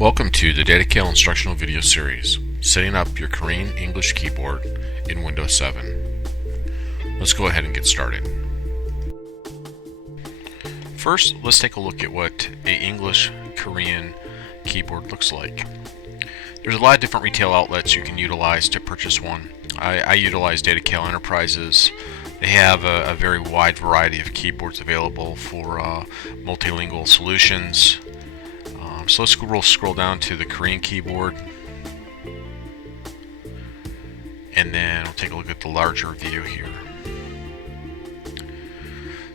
Welcome to the DataCal instructional video series, setting up your Korean English keyboard in Windows 7. Let's go ahead and get started. First, let's take a look at what an English Korean keyboard looks like. There's a lot of different retail outlets you can utilize to purchase one. I utilize DataCal Enterprises. They have a very wide variety of available for multilingual solutions. So let's scroll down to the Korean keyboard, and then we'll take a look at the larger view here.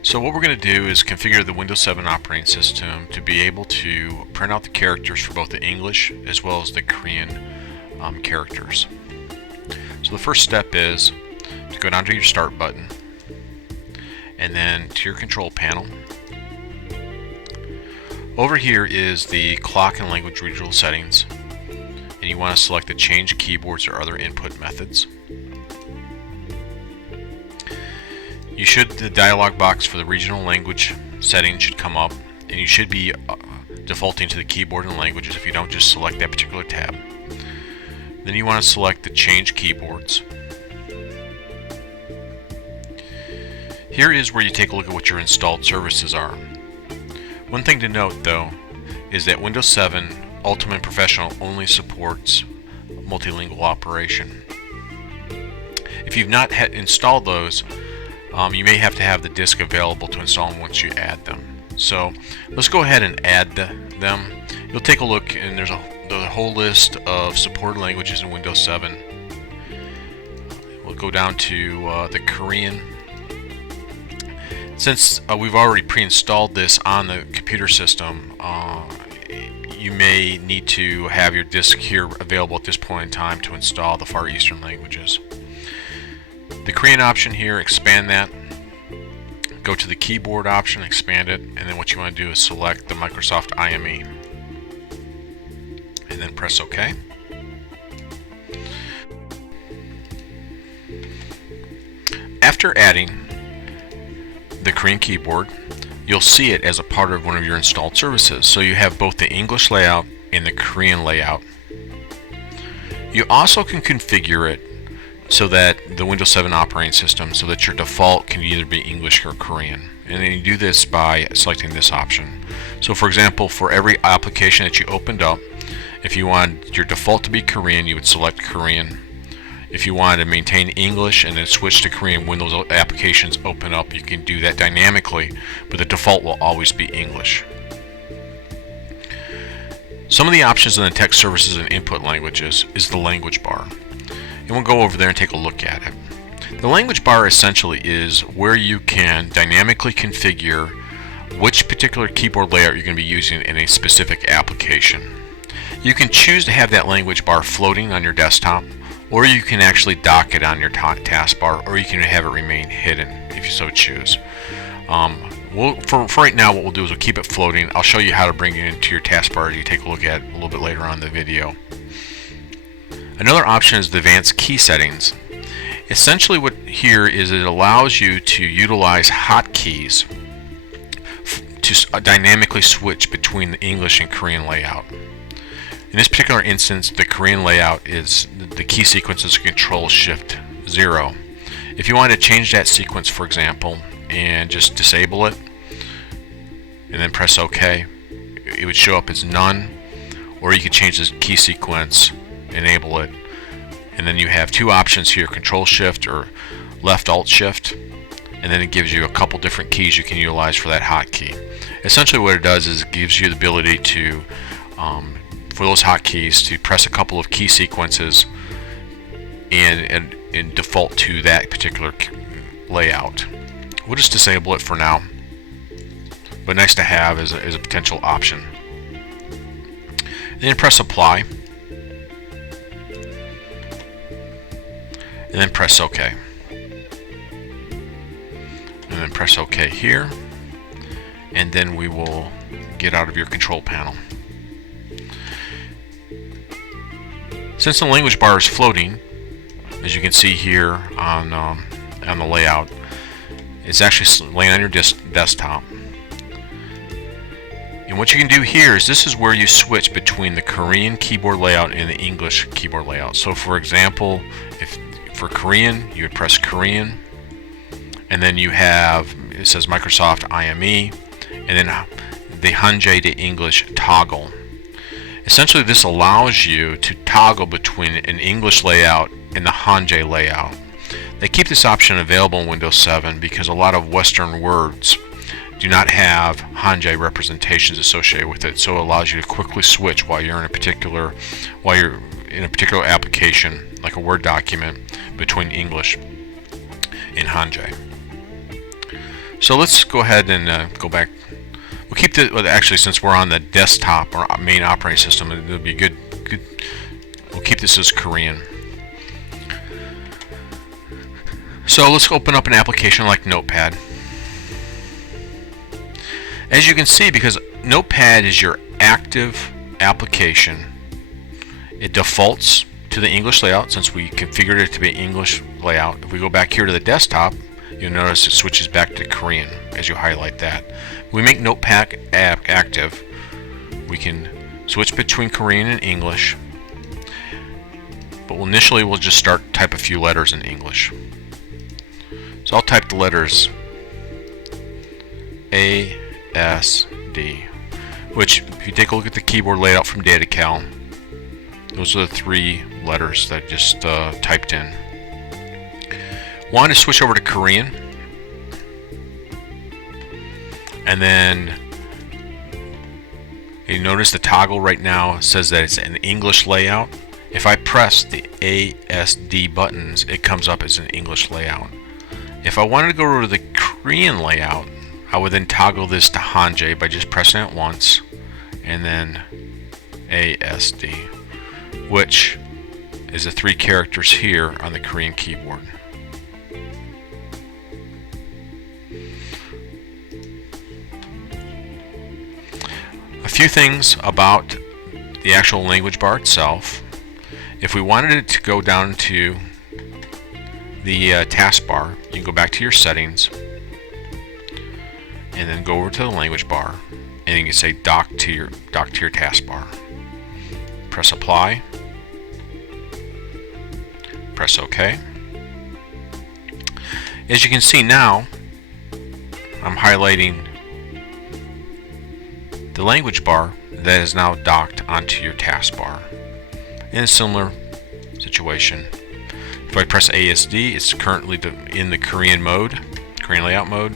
So what we're going to do is configure the Windows 7 operating system to be able to print out the characters for both the English as well as the Korean characters. So the first step is to go down to your Start button, and then to your Control panel. Over here is the clock and language regional settings, and you want to select the change keyboards or other input methods. The dialog box for the regional language settings should come up, and you should be defaulting to the keyboard and languages. If you don't, just select that particular tab. Then you want to select the change keyboards. Here is where you take a look at what your installed services are. One thing to note, though, is that Windows 7 Ultimate Professional only supports multilingual operation. If you've not installed those, you may have to have the disk available to install them once you add them. So let's go ahead and add them. You'll take a look, and there's the whole list of supported languages in Windows 7. We'll go down to the Korean. Since we've already pre-installed this on the computer system, you may need to have your disk here available at this point in time to install the Far Eastern languages. The Korean option here, expand that. Go to the keyboard option, expand it, and then what you want to do is select the Microsoft IME. And then press OK. After adding the Korean keyboard, you'll see it as a part of one of your installed services. So you have both the English layout and the Korean layout. You also can configure it so that the Windows 7 operating system, so that your default can either be English or Korean. And then you do this by selecting this option. So for example, for every application that you opened up, if you want your default to be Korean, you would select Korean. If you wanted to maintain English and then switch to Korean when those applications open up, you can do that dynamically, but the default will always be English. Some of the options in the text services and input languages is the language bar. And we'll go over there and take a look at it. The language bar essentially is where you can dynamically configure which particular keyboard layout you're going to be using in a specific application. You can choose to have that language bar floating on your desktop, or you can actually dock it on your taskbar, or you can have it remain hidden if you so choose. For right now, what we'll do is we'll keep it floating. I'll show you how to bring it into your taskbar as you take a look at it a little bit later on in the video. Another option is the advanced key settings. Essentially what here is it allows you to utilize hotkeys to dynamically switch between the English and Korean layout. In this particular instance, the Korean layout is the key sequence is Control-Shift-0. If you want to change that sequence, for example, and just disable it, and then press OK, it would show up as none. Or you could change the key sequence, enable it, and then you have two options here: Control-Shift or Left-Alt-Shift, and then it gives you a couple different keys you can utilize for that hotkey. Essentially, what it does is it gives you the ability to for those hotkeys to press a couple of key sequences and default to that particular layout. We'll just disable it for now, but nice to have as a potential option. And then press Apply, and then press OK. And then press OK here, and then we will get out of your control panel. Since the language bar is floating, as you can see here on the layout, it's actually laying on your desktop. And what you can do here is this is where you switch between the Korean keyboard layout and the English keyboard layout. So for example, if for Korean, you would press Korean, and then you have, it says Microsoft IME, and then the Hanjae to English toggle. Essentially, this allows you to toggle between an English layout and the Hanjae layout. They keep this option available in Windows 7 because a lot of Western words do not have Hanjae representations associated with it, so it allows you to quickly switch while you're in a particular application, like a Word document, between English and Hanjae. So let's go ahead and go back. We'll keep the, well, actually, since we're on the desktop or main operating system, it'll be good. We'll keep this as Korean. So let's open up an application like Notepad. As you can see, because Notepad is your active application, it defaults to the English layout since we configured it to be English layout. If we go back here to the desktop, you'll notice it switches back to Korean as you highlight that. We make Notepad active. We can switch between Korean and English, but initially we'll just type a few letters in English. So I'll type the letters A, S, D, which if you take a look at the keyboard layout from DataCal, those are the 3 letters that I just typed in. Want to switch over to Korean, and then you notice the toggle right now says that it's an English layout. If I press the A, S, D buttons, it comes up as an English layout. If I wanted to go over to the Korean layout, I would then toggle this to Hanjae by just pressing it once, and then ASD, which is the 3 characters here on the Korean keyboard. A few things about the actual language bar itself. If we wanted it to go down to the taskbar, you can go back to your settings and then go over to the language bar, and you can say dock to your taskbar. Press apply, press OK. As you can see now, I'm highlighting the language bar that is now docked onto your taskbar. In a similar situation, if I press ASD, it's currently in the Korean mode, Korean layout mode.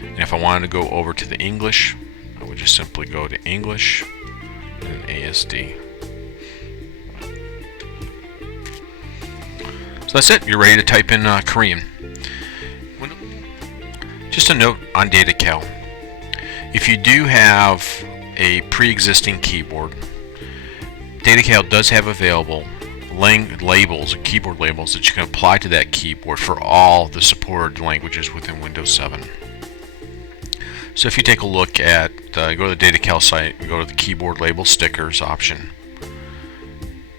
And if I wanted to go over to the English, I would just simply go to English and then ASD. So that's it. You're ready to type in Korean. Just a note on DataCal. If you do have a pre-existing keyboard, DataCal does have available labels, keyboard labels that you can apply to that keyboard for all the supported languages within Windows 7. So if you take a look at, go to the DataCal site, go to the keyboard label stickers option,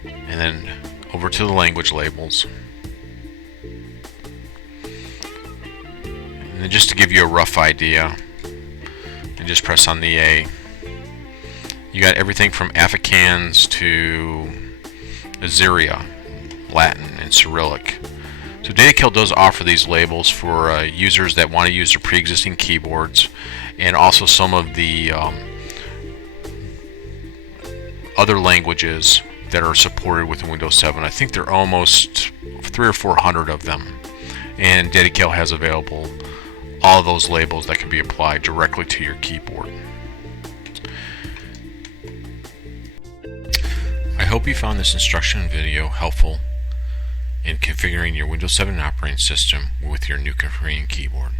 and then over to the language labels. And then just to give you a rough idea, and just press on the A, you got everything from Afrikaans to Assyria, Latin, and Cyrillic. So DataCal does offer these labels for users that want to use their pre-existing keyboards, and also some of the other languages that are supported with Windows 7. I think there are almost 300 or 400 of them, and DataCal has available all of those labels that can be applied directly to your keyboard. I hope you found this instruction video helpful in configuring your Windows 7 operating system with your new Korean keyboard.